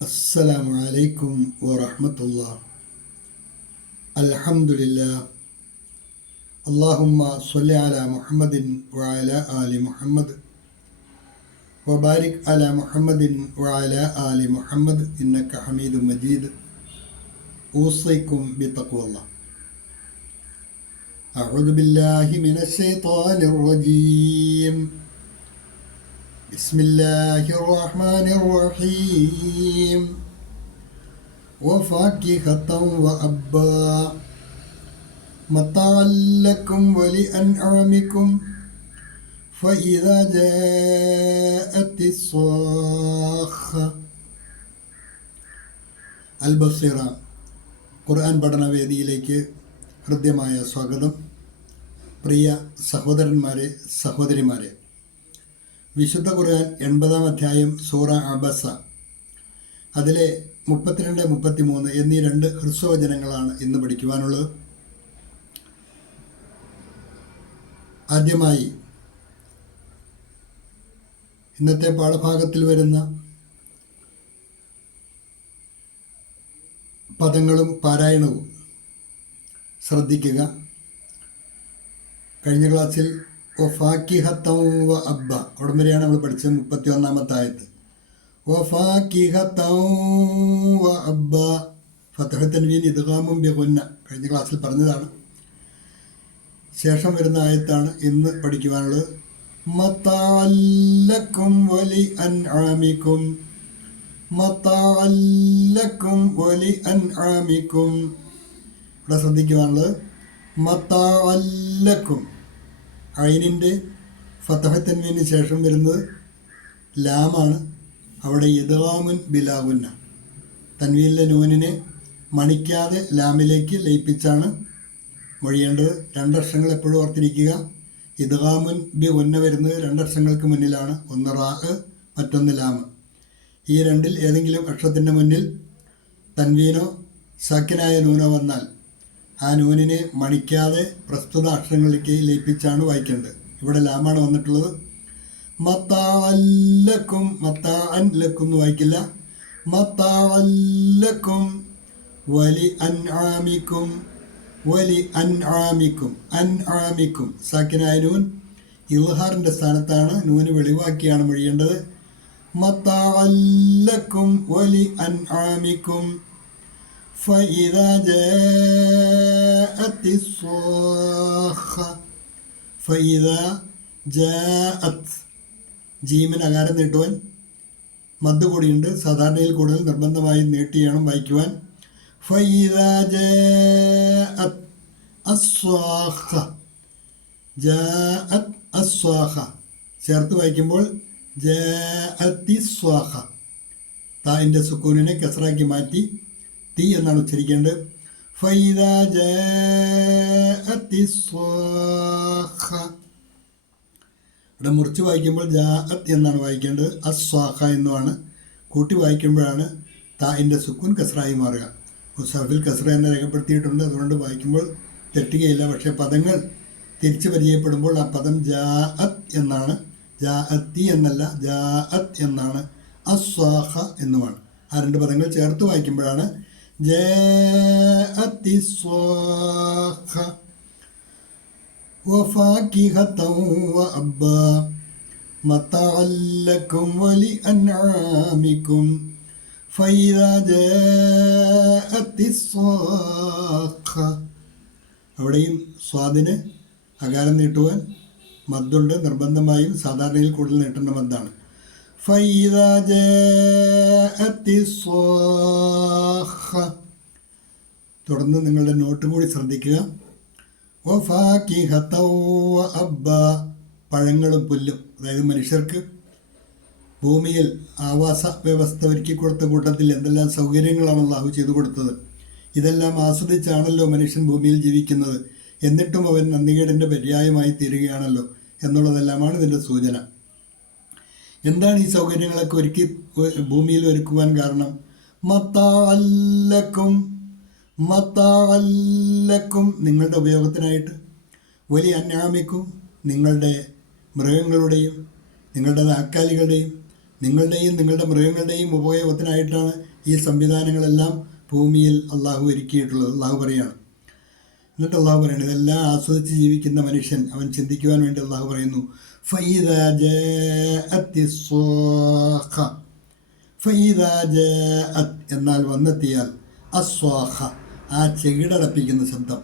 السلام عليكم ورحمة الله. الحمد لله. اللهم صل على محمد وعلى آل محمد وبارك على محمد وعلى آل محمد إنك حميد مجيد. أوصيكم بتقوى الله. أعوذ بالله من الشيطان الرجيم. بسم الله الرحمن الرحيم. وفاكهة وأبا متاعا لكم ولأنعامكم فإذا جاءت الصاخة. അൽബസീറ ഖുർആൻ പഠനവേദിയിലേക്ക് ഹൃദ്യമായ സ്വാഗതം. പ്രിയ സഹോദരന്മാരെ, സഹോദരിമാരെ, വിശുദ്ധ ഖുർആൻ 80-ാം അധ്യായം സൂറ അബസ, അതിലെ 32, 33 എന്നീ 2 ഹ്രസ്വവചനങ്ങളാണ് ഇന്ന് പഠിക്കുവാനുള്ളത്. ആദ്യമായി ഇന്നത്തെ പാഠഭാഗത്തിൽ വരുന്ന പദങ്ങളും പാരായണവും ശ്രദ്ധിക്കുക. കഴിഞ്ഞ ക്ലാസ്സിൽ വഫാക്കിഹത്തം വ അബ്ബ അവിടം വരെയാണ് നമ്മൾ പഠിച്ചത്. 31-ാമത്തെ ആയത്ത് വഫാക്കിഹത്തം വ അബ്ബ ഫത്ഹ തൻവീൻ ഇദ്ഗാമും ബിഗുന്ന കഴിഞ്ഞ ക്ലാസ്സിൽ പറഞ്ഞതാണ്. ശേഷം വരുന്ന ആയത്താണ് ഇന്ന് പഠിക്കുവാനുള്ളത്. മതാഅൻ ലക്കും വലി അൻആമിക്കും. മതാഅൻ ലക്കും വലി അൻആമിക്കും. ഇവിടെ ശ്രദ്ധിക്കുവാനുള്ളത് മതാഅൻ ലക്കും. ഐനിൻ്റെ ഫതഹ തൻവീന് ശേഷം വരുന്നത് ലാമാണ്. അവിടെ ഇദ്ഗാമുൻ ബിലാഗുന്ന, തൻവീനിലെ നൂനിനെ മണിക്കാതെ ലാമിലേക്ക് ലയിപ്പിച്ചാണ് മൊഴിയേണ്ടത്. 2 അക്ഷരങ്ങൾ എപ്പോഴും ഓർത്തിരിക്കുക. ഇദ്ഗാമുൻ ബി ഉന്ന വരുന്നത് 2 അക്ഷരങ്ങൾക്ക് മുന്നിലാണ്. ഒന്ന് റാ, മറ്റൊന്ന് ലാം. ഈ 2-ൽ ഏതെങ്കിലും അക്ഷരത്തിൻ്റെ മുന്നിൽ തൻവീനോ സാക്കിനായ നൂനോ വന്നാൽ ആ നൂനിനെ മണിക്കാതെ പ്രസ്തുത അക്ഷരങ്ങളിലേക്ക് ലയിപ്പിച്ചാണ് വായിക്കേണ്ടത്. ഇവിടെ ലാമാണ് വന്നിട്ടുള്ളത്. മതാഅൻ ലക്കും, മതാഅൻ ലക്കും എന്ന് വായിക്കില്ല. മതാഅൻ ലക്കും വലി അൻആമിക്കും, വലി അൻആമിക്കും. അൻആമിക്കും സാക്കിനായ നൂൻ ഇൽഹാറിൻ്റെ സ്ഥാനത്താണ്. നൂന് വെളിവാക്കിയാണ് മൊഴിയേണ്ടത്. മതാഅൻ ലക്കും വലി അൻആമിക്കും فإذا جاءت الصاخة. فإذا جاءت ജീമിന് അകാരം നീട്ടുവാൻ മദ് കൂടിയുണ്ട്. സാധാരണയിൽ കൂടുതൽ നിർബന്ധമായും നീട്ടിയാണ് വായിക്കുവാൻ. فإذا جاءت الصاخة. جاءت الصاخة ചേർത്ത് വായിക്കുമ്പോൾ جاءت الصاخة. താഇൻ്റെ സുക്കൂനിനെ കസ്റാക്കി മാറ്റി തീ എന്നാണ് ഉച്ചരിക്കേണ്ടത്. ഫൈദാ ജാഅത്തി സ്വാഖ. ഇവിടെ മുറിച്ച് വായിക്കുമ്പോൾ ജാഅത്ത് എന്നാണ് വായിക്കേണ്ടത്. അസ്വാഖ എന്നുമാണ്. കൂട്ടി വായിക്കുമ്പോഴാണ് താഇൻ്റെ സുക്കൂൻ കസ്റായി മാറുക. മുസാഫിൽ കസ്റ എന്ന് രേഖപ്പെടുത്തിയിട്ടുണ്ട്. അതുകൊണ്ട് വായിക്കുമ്പോൾ തെറ്റുകയില്ല. പക്ഷേ പദങ്ങൾ തിരിച്ച് പരിചയപ്പെടുമ്പോൾ ആ പദം ജാഅത്ത് എന്നാണ്. ജാഅത്തി എന്നല്ല, ജാഅത്ത് എന്നാണ്. അസ്വാഖ എന്നുമാണ്. ആ 2 പദങ്ങൾ ചേർത്ത് വായിക്കുമ്പോഴാണ് جاءت الصاخة. وفاكهة وأبا متاعا لكم ولأنعامكم فإذا جاءت الصاخة. അവിടെയും സ്വാദിന് അകാരം നീട്ടുവാൻ മദ്ദുണ്ട്. നിർബന്ധമായും സാധാരണയിൽ കൂടുതൽ നീട്ടേണ്ട മദ്ദാണ്. فإذا جاءت الصاخة. തുടർന്ന് നിങ്ങളുടെ നോട്ട് കൂടി ശ്രദ്ധിക്കുക. വഫാകിഹത വഅബ്ബ പഴങ്ങളും പുല്ലും. അതായത് മനുഷ്യർക്ക് ഭൂമിയിൽ ആവാസ വ്യവസ്ഥ ഒരുക്കി കൊടുത്ത കൂട്ടത്തിൽ എന്തെല്ലാം സൗകര്യങ്ങളാണ് അല്ലാഹു ചെയ്തു കൊടുത്തത്. ഇതെല്ലാം ആസ്വദിച്ചാണല്ലോ മനുഷ്യൻ ഭൂമിയിൽ ജീവിക്കുന്നത്. എന്നിട്ടും അവൻ നന്ദികേടിൻ്റെ പര്യായമായി തീരുകയാണല്ലോ എന്നുള്ളതെല്ലാമാണ് ഇതിൻ്റെ സൂചന. എന്താണ് ഈ സൗകര്യങ്ങളൊക്കെ ഒരുക്കി ഭൂമിയിൽ ഒരുക്കുവാൻ കാരണം? മതാഅൻ ലക്കും, മതാഅൻ ലക്കും നിങ്ങളുടെ ഉപയോഗത്തിനായിട്ട്, വലി അൻആമിക്കും നിങ്ങളുടെ മൃഗങ്ങളുടെയും നിങ്ങളുടെ നാക്കാലികളുടെയും നിങ്ങളുടെയും നിങ്ങളുടെ മൃഗങ്ങളുടെയും ഉപയോഗത്തിനായിട്ടാണ് ഈ സംവിധാനങ്ങളെല്ലാം ഭൂമിയിൽ അള്ളാഹു ഒരുക്കിയിട്ടുള്ളത്. അള്ളാഹു പറയാണ്. എന്നിട്ട് അള്ളാഹു പറയുന്നത് ഇതെല്ലാം ആസ്വദിച്ച് ജീവിക്കുന്ന മനുഷ്യൻ അവൻ ചിന്തിക്കുവാൻ വേണ്ടി അള്ളാഹു പറയുന്നു, ഫൈദാ ജാഅത്തി സ്വാഖ, ഫൈദാ ജാഅത്ത് എന്നാൽ വന്നെത്തിയാൽ, അസ്വാഖ ആ ചെകിടടപ്പിക്കുന്ന ശബ്ദം,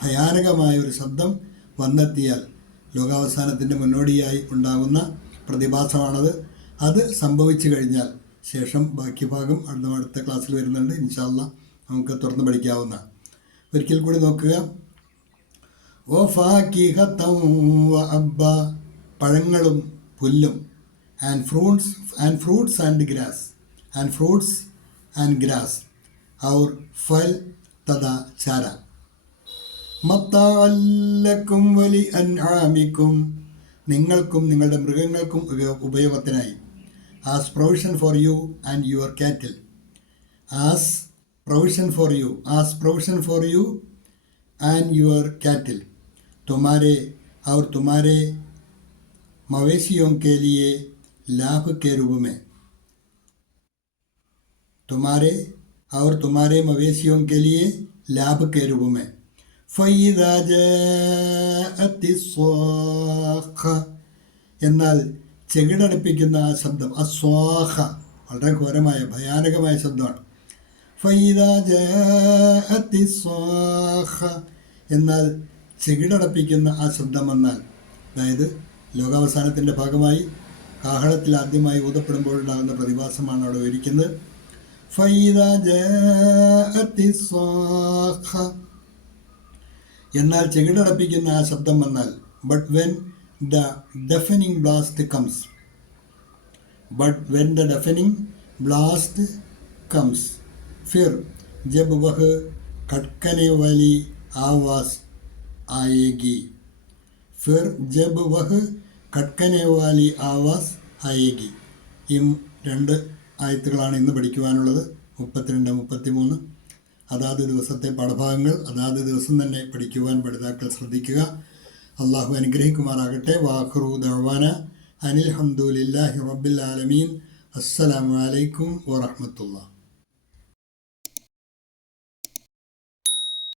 ഭയാനകമായ ഒരു ശബ്ദം വന്നെത്തിയാൽ, ലോകാവസാനത്തിൻ്റെ മുന്നോടിയായി ഉണ്ടാകുന്ന പ്രതിഭാസമാണത്. അത് സംഭവിച്ചു കഴിഞ്ഞാൽ ശേഷം ബാക്കി ഭാഗം അടുത്ത ക്ലാസ്സിൽ വരുന്നുണ്ട്. ഇൻഷാ അല്ലാഹ് നമുക്ക് തുറന്ന് പഠിക്കാവുന്ന. ഒരിക്കൽ കൂടി നോക്കുക. ഓ ഫാകിഹതൻ വ അബ്ബ, പഴങ്ങളും പുല്ലും, ആൻഡ് ഫ്രൂട്ട്സ് ആൻഡ് ഗ്രാസ് ഔർ ഫൽ തഥാ ചാര, മത്താഅൻ ലക്കും വലി അൻആമിക്കും, നിങ്ങൾക്കും നിങ്ങളുടെ മൃഗങ്ങൾക്കും ഉപയോഗത്തിനായി. As provision for you and your കാറ്റിൽ, as provision for you and your cattle, तुम्हारे मवेशियों के लिए लाभ के रूप में, तुम्हारे मवेशियों के लिए लाभ के रूप में. फइदा जाअति സ്വാഖ എന്നാൽ ചെകിടടുപ്പിക്കുന്ന ആ ശബ്ദം, അസ്വാഖ വളരെ ഘോരമായ ഭയാനകമായ ശബ്ദമാണ്. ഫൈദാ ജാഅത്തി സ്വാഖ എന്നാൽ ചെകിടടപ്പിക്കുന്ന ആ ശബ്ദം വന്നാൽ, അതായത് ലോകാവസാനത്തിൻ്റെ ഭാഗമായി കാഹളത്തിൽ ആദ്യമായി ഊതപ്പെടുമ്പോഴുണ്ടാകുന്ന പ്രതിഭാസമാണ് അവിടെ വിവരിക്കുന്നത്. ഫൈദാ ജാഅത്തി സ്വാഖ എന്നാൽ ചെകിടടപ്പിക്കുന്ന ആ ശബ്ദം വന്നാൽ, but when the deafening blast comes, फिर जब वह खटकने वाली आवाज़ आएगी. ഈ രണ്ട് ആയത്തുകളാണ് ഇന്ന് പഠിക്കുവാനുള്ളത്. 32, 33. അതാത് ദിവസത്തെ പാഠഭാഗങ്ങൾ അതാത് ദിവസം തന്നെ പഠിക്കുവാൻ പഠിതാക്കൾ ശ്രദ്ധിക്കുക. അള്ളാഹു അനുഗ്രഹിക്കുമാറാകട്ടെ. വാഖിറു ദഅ്വാന അനിൽ ഹംദുലില്ലാഹി റബ്ബിൽ ആലമീൻ. അസ്സലാമു അലൈക്കും വറഹ്മത്തുള്ളാഹി.